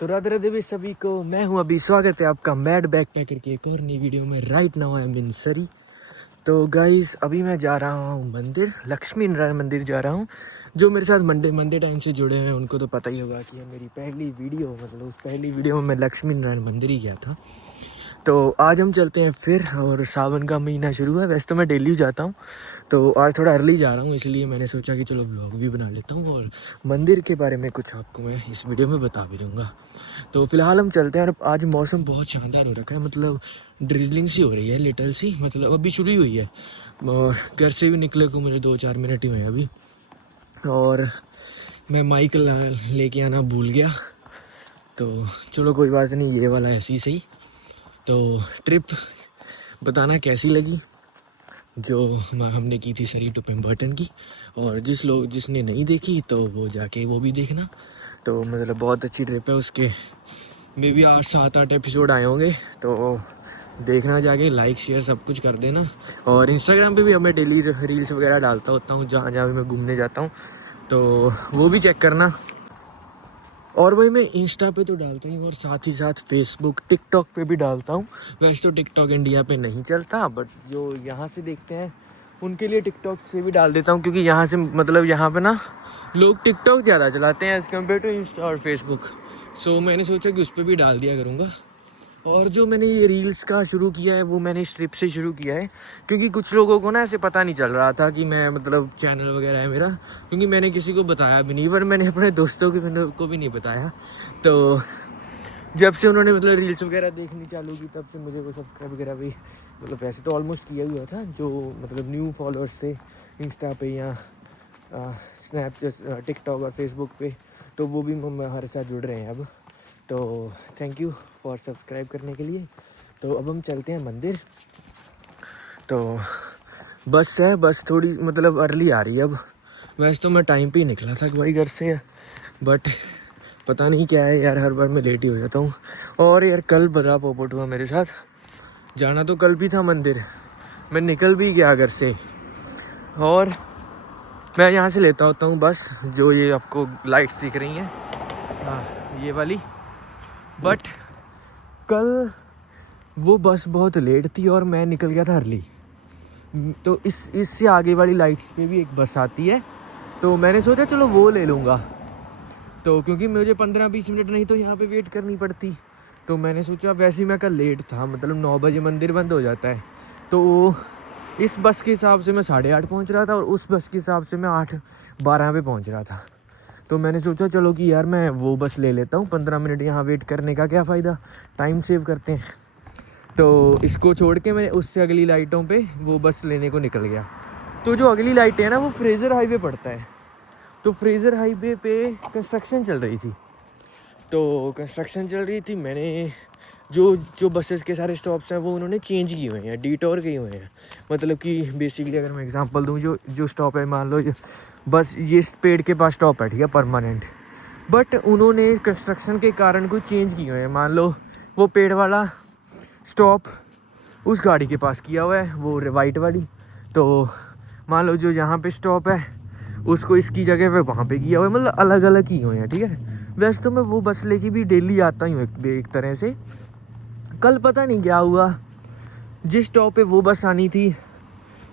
तो राधे राधे भी सभी को। मैं हूं अभी, स्वागत है आपका मैड बैकपैकर की एक और नई वीडियो में। राइट नाउ आई एम इन सरी। तो गाइस अभी मैं जा रहा हूं मंदिर, लक्ष्मी नारायण मंदिर जा रहा हूं। जो मेरे साथ मंडे टाइम से जुड़े हैं उनको तो पता ही होगा कि ये मेरी पहली वीडियो, मतलब उस पहली वीडियो में मैं लक्ष्मी नारायण मंदिर ही गया था। तो आज हम चलते हैं फिर, और सावन का महीना शुरू है। वैसे तो मैं डेली जाता हूँ, तो आज थोड़ा अर्ली जा रहा हूँ, इसलिए मैंने सोचा कि चलो व्लॉग भी बना लेता हूँ और मंदिर के बारे में कुछ आपको मैं इस वीडियो में बता भी दूँगा। तो फिलहाल हम चलते हैं। और आज मौसम बहुत शानदार हो रखा है, मतलब ड्रिजलिंग सी हो रही है, लिटल सी, मतलब अभी शुरू ही हुई है। और घर से भी निकले को मुझे 2-4 मिनट ही हुए हैं अभी। और मैं माइक लेके आना भूल गया, तो चलो कोई बात नहीं, ये वाला ऐसे ही सही। तो ट्रिप बताना कैसी लगी जो हमने की थी सरी टू पेम्बर्टन की। और जिसने नहीं देखी तो वो जाके वो भी देखना। तो मतलब बहुत अच्छी ट्रिप है, उसके मे बी 8-7-8 एपिसोड आए होंगे, तो देखना जाके, लाइक शेयर सब कुछ कर देना। और इंस्टाग्राम पे भी अब मैं डेली रील्स वगैरह डालता होता हूँ, जहाँ जहाँ भी मैं घूमने जाता हूँ, तो वो भी चेक करना। और वही मैं इंस्टा पे तो डालता हूँ, और साथ ही साथ फेसबुक टिकटॉक पे भी डालता हूँ। वैसे तो टिकटॉक इंडिया पे नहीं चलता, बट जो यहाँ से देखते हैं उनके लिए टिकटॉक से भी डाल देता हूँ, क्योंकि यहाँ से मतलब यहाँ पे ना लोग टिकटॉक ज़्यादा चलाते हैं एज़ कम्पेयर टू इंस्टा और फेसबुक। सो मैंने सोचा कि उस पर भी डाल दिया करूँगा। और जो मैंने ये रील्स का शुरू किया है वो मैंने इस ट्रिप से शुरू किया है, क्योंकि कुछ लोगों को ना ऐसे पता नहीं चल रहा था कि मैं मतलब चैनल वगैरह है मेरा, क्योंकि मैंने किसी को बताया भी नहीं, पर मैंने अपने दोस्तों को भी नहीं बताया। तो जब से उन्होंने मतलब रील्स वगैरह देखनी चालू की, तब से मुझे वो सब्सक्राइब वगैरह भी, मतलब वैसे तो ऑलमोस्ट किया हुआ था। जो मतलब न्यू फॉलोअर्स थे इंस्टा पे या स्नैपचैट, टिकटॉक और फेसबुक पे, तो वो भी हमारे साथ जुड़ रहे हैं अब। तो थैंक यू फॉर सब्सक्राइब करने के लिए। तो अब हम चलते हैं मंदिर। तो बस है, बस थोड़ी मतलब अर्ली आ रही है अब। वैसे तो मैं टाइम पे ही निकला था भाई घर से, बट पता नहीं क्या है यार, हर बार मैं लेट ही हो जाता हूँ। और यार कल बड़ा पोपट हुआ मेरे साथ। जाना तो कल भी था मंदिर, मैं निकल भी गया घर से, और मैं यहाँ से लेता होता हूँ बस, जो ये आपको लाइट्स दिख रही हैं, हाँ ये वाली। बट कल वो बस बहुत लेट थी और मैं निकल गया था अर्ली। तो इससे आगे वाली लाइट्स पे भी एक बस आती है, तो मैंने सोचा चलो वो ले लूँगा। तो क्योंकि मुझे 15-20 मिनट नहीं तो यहाँ पे वेट करनी पड़ती, तो मैंने सोचा, वैसे ही मैं कल लेट था, मतलब 9 बजे मंदिर बंद हो जाता है। तो इस बस के हिसाब से मैं 8:30 पहुँच रहा था, और उस बस के हिसाब से मैं 8:12 पे पहुँच रहा था। तो मैंने सोचा चलो कि यार मैं वो बस ले लेता हूँ, 15 मिनट यहाँ वेट करने का क्या फ़ायदा, टाइम सेव करते हैं। तो इसको छोड़ के मैं उससे अगली लाइटों पे वो बस लेने को निकल गया। तो जो अगली लाइट है ना, वो फ्रेज़र हाईवे पड़ता है। तो फ्रेज़र हाईवे पे कंस्ट्रक्शन चल रही थी, मैंने जो बसेस के सारे स्टॉप्स हैं वो उन्होंने चेंज किए हुए हैं, डिटोर किए हुए हैं। मतलब कि बेसिकली अगर मैं एग्जांपल दूं, जो स्टॉप है, मान लो बस ये पेड़ के पास स्टॉप है, ठीक है, परमानेंट। बट उन्होंने कंस्ट्रक्शन के कारण कुछ चेंज किए हुए हैं। मान लो वो पेड़ वाला स्टॉप उस गाड़ी के पास किया हुआ है, वो वाइट वाली। तो मान लो जो यहाँ पे स्टॉप है उसको इसकी जगह पे वहाँ पे किया हुआ है, मतलब अलग अलग किए हुए हैं, ठीक है। वैसे तो मैं वो बस लेके भी डेली आता ही हूँ एक तरह से। कल पता नहीं क्या हुआ, जिस स्टॉप पे वो बस आनी थी,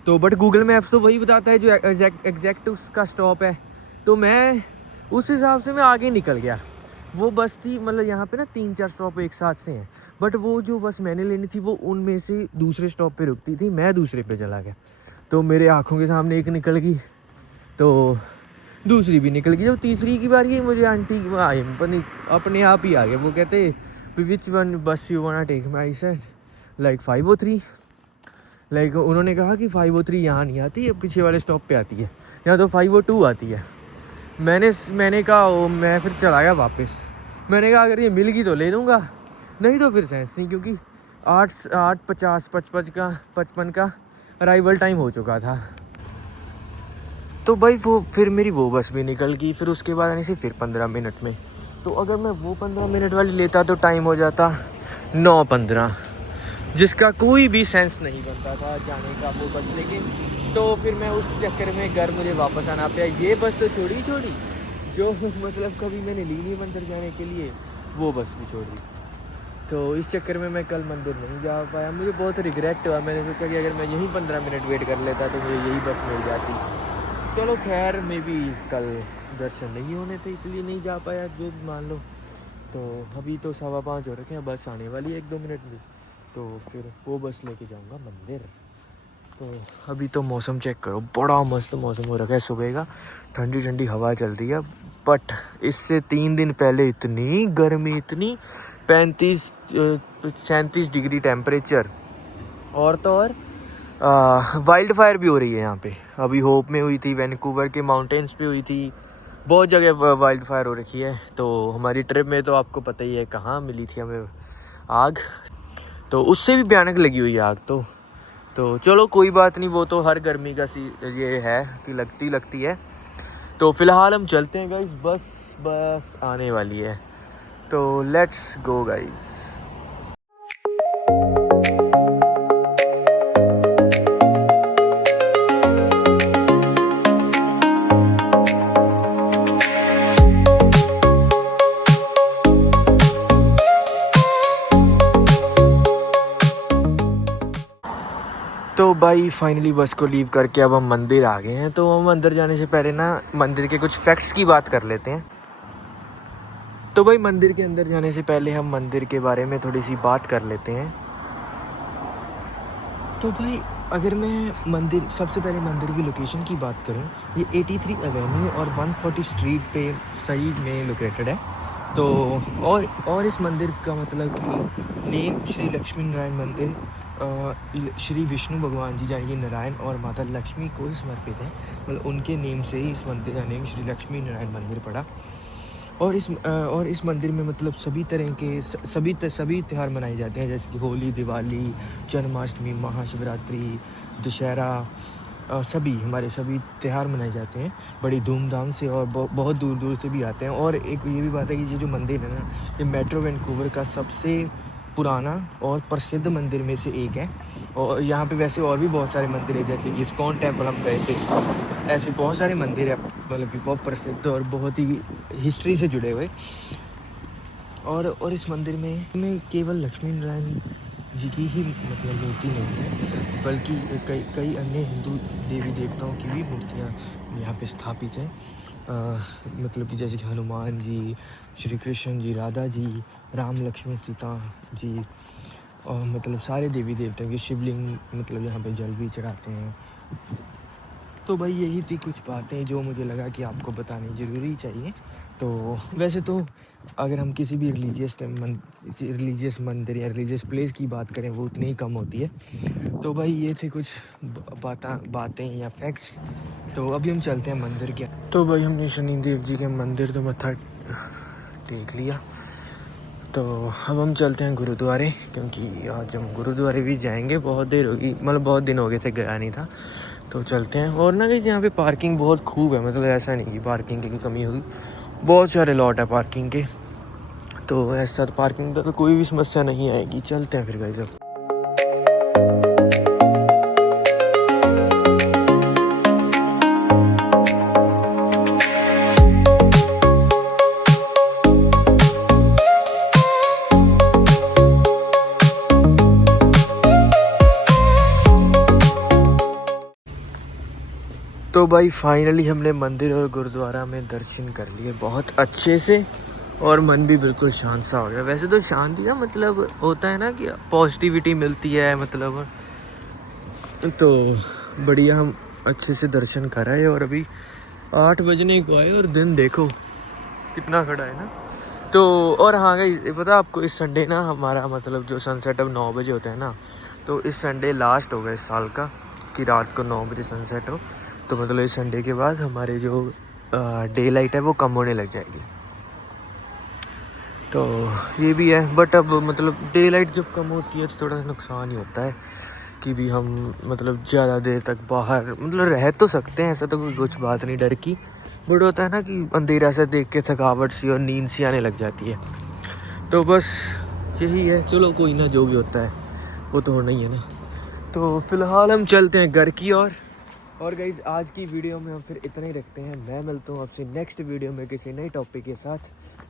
तो बट गूगल मैप्स तो वही बताता है जो एग्जैक्ट उसका स्टॉप है, तो मैं उस हिसाब से मैं आगे निकल गया। वो बस थी, मतलब यहाँ पे ना 3-4 स्टॉप एक साथ से हैं, बट वो जो बस मैंने लेनी थी वो उनमें से दूसरे स्टॉप पे रुकती थी, मैं दूसरे पे चला गया। तो मेरे आँखों के सामने एक निकल गई, तो दूसरी भी निकल गई। जब तीसरी की बारी आई, मुझे आंटी आई अपने आप ही आ गए। वो कहते which one bus you want take, I said like 503। Like उन्होंने कहा कि 503 यहाँ नहीं आती है, पीछे वाले स्टॉप पे आती है, यहाँ तो 502 आती है। मैंने कहा मैं फिर चला गया वापस। मैंने कहा अगर ये मिल गई तो ले लूँगा, नहीं तो फिर सेंस नहीं, क्योंकि 8:50 का अराइवल टाइम हो चुका था। तो भाई वो फिर मेरी वो बस भी निकल गई, फिर उसके बाद आने से फिर 15 मिनट में। तो अगर मैं वो 15 मिनट वाली लेता तो टाइम हो जाता 9:15, जिसका कोई भी सेंस नहीं बनता था जाने का वो बस लेके। तो फिर मैं उस चक्कर में घर मुझे वापस आना पड़ा। ये बस तो छोड़ी जो मतलब कभी मैंने ली नहीं मंदिर जाने के लिए, वो बस भी छोड़ दी। तो इस चक्कर में मैं कल मंदिर नहीं जा पाया। मुझे बहुत रिग्रेट हुआ। मैंने सोचा कि अगर मैं यहीं 15 मिनट वेट कर लेता तो मुझे यही बस मिल जाती। चलो खैर, मे बी कल दर्शन नहीं होने थे इसलिए नहीं जा पाया, जो मान लो। तो अभी तो 5:15 हो रखे हैं, बस आने वाली है 1-2 मिनट में, तो फिर वो बस लेके जाऊंगा मंदिर। तो अभी तो मौसम चेक करो, बड़ा मस्त मौसम हो रखा है सुबह का, ठंडी ठंडी हवा चल रही है। बट इससे 3 दिन पहले इतनी गर्मी, इतनी 35-37 डिग्री टेम्परेचर। और तो और वाइल्ड फायर भी हो रही है यहाँ पे। अभी होप में हुई थी, वैंकूवर के माउंटेन्स पे हुई थी, बहुत जगह वाइल्ड फायर हो रखी है। तो हमारी ट्रिप में तो आपको पता ही है कहाँ मिली थी हमें आग, तो उससे भी भयानक लगी हुई है आग। तो चलो कोई बात नहीं, वो तो हर गर्मी का ये है कि लगती है। तो फिलहाल हम चलते हैं गाइस, बस आने वाली है, तो लेट्स गो गाइस। तो भाई फाइनली बस को लीव करके अब हम मंदिर आ गए हैं। तो हम अंदर जाने से पहले ना मंदिर के कुछ फैक्ट्स की बात कर लेते हैं। तो भाई मंदिर के अंदर जाने से पहले हम मंदिर के बारे में थोड़ी सी बात कर लेते हैं। तो भाई अगर मैं सबसे पहले मंदिर की लोकेशन की बात करूं, ये 83 एवेन्यू और 140 स्ट्रीट पे सही में लोकेटेड है। तो और इस मंदिर का मतलब कि नेम श्री लक्ष्मी नारायण मंदिर, श्री विष्णु भगवान जी यानी कि नारायण और माता लक्ष्मी को ही समर्पित है। मतलब उनके नेम से ही इस मंदिर का नेम श्री लक्ष्मी नारायण मंदिर पड़ा। और इस मंदिर में मतलब सभी तरह के सभी त्यौहार मनाए जाते हैं, जैसे कि होली, दिवाली, जन्माष्टमी, महाशिवरात्रि, दशहरा, हमारे सभी त्यौहार मनाए जाते हैं बड़ी धूमधाम से, और बहुत दूर दूर से भी आते हैं। और एक ये भी बात है कि ये जो मंदिर है ना, ये मेट्रो वैंकूवर का सबसे पुराना और प्रसिद्ध मंदिर में से एक है। और यहाँ पे वैसे और भी बहुत सारे मंदिर हैं, जैसे कि इस्कॉन टेम्पल हम गए थे। ऐसे बहुत सारे मंदिर हैं, मतलब कि बहुत प्रसिद्ध और बहुत ही हिस्ट्री से जुड़े हुए। और इस मंदिर में केवल लक्ष्मी नारायण जी की ही मतलब मूर्ति नहीं है, बल्कि कई अन्य हिंदू देवी देवताओं की भी मूर्तियाँ यहाँ पे स्थापित हैं। मतलब कि जैसे कि हनुमान जी, श्री कृष्ण जी, राधा जी, राम लक्ष्मण सीता जी, और मतलब सारे देवी देवताओं के शिवलिंग मतलब यहाँ पे जल भी चढ़ाते हैं। तो भाई यही थी कुछ बातें जो मुझे लगा कि आपको बतानी ज़रूरी चाहिए। तो वैसे तो अगर हम किसी भी रिलीजियस मंदिर या रिलीजियस प्लेस की बात करें, वो उतनी ही कम होती है। तो भाई ये थे कुछ बातें या फैक्ट्स। तो अभी हम चलते हैं मंदिर के। तो भाई हमने शनिदेव जी के मंदिर तो मत्था टेक लिया, तो अब हम चलते हैं गुरुद्वारे, क्योंकि आज हम गुरुद्वारे भी जाएंगे। बहुत देर होगी, मतलब बहुत दिन हो गए थे, गया नहीं था, तो चलते हैं। और ना कि यहाँ पे पार्किंग बहुत खूब है, मतलब ऐसा नहीं कि पार्किंग की कमी होगी, बहुत सारे लॉट है पार्किंग के। तो ऐसा तो पार्किंग का तो कोई भी समस्या नहीं आएगी। चलते हैं फिर गाइस अब। तो भाई फाइनली हमने मंदिर और गुरुद्वारा में दर्शन कर लिए बहुत अच्छे से, और मन भी बिल्कुल शांत सा हो गया। वैसे तो शांति का मतलब होता है ना कि पॉजिटिविटी मिलती है, मतलब तो बढ़िया हम अच्छे से दर्शन कर आए। और अभी 8 बजने को आए और दिन देखो कितना खड़ा है ना। तो और हाँ गाइस, पता है आपको, इस संडे ना हमारा मतलब जो सनसेट अब 9 बजे होता है ना, तो इस संडे लास्ट होगा इस साल का कि रात को 9 बजे सनसेट हो। तो मतलब इस संडे के बाद हमारे जो डे लाइट है वो कम होने लग जाएगी। तो ये भी है, बट अब मतलब डे लाइट जब कम होती है तो थोड़ा नुकसान ही होता है कि भी हम मतलब ज़्यादा देर तक बाहर मतलब रह तो सकते हैं, ऐसा तो कोई कुछ बात नहीं डर की, बट होता है ना कि अंधेरा से देख के थकावट सी और नींद सी आने लग जाती है। तो बस यही है, चलो कोई ना, जो भी होता है वो तो होना ही है ना। तो फिलहाल हम चलते हैं घर की ओर। और गाइज़ आज की वीडियो में हम फिर इतना ही रखते हैं। मैं मिलता हूँ आपसे नेक्स्ट वीडियो में किसी नए टॉपिक के साथ।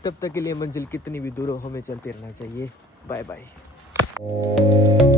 तब तक के लिए मंजिल कितनी भी दूर हो हमें चलते रहना चाहिए। Bye bye.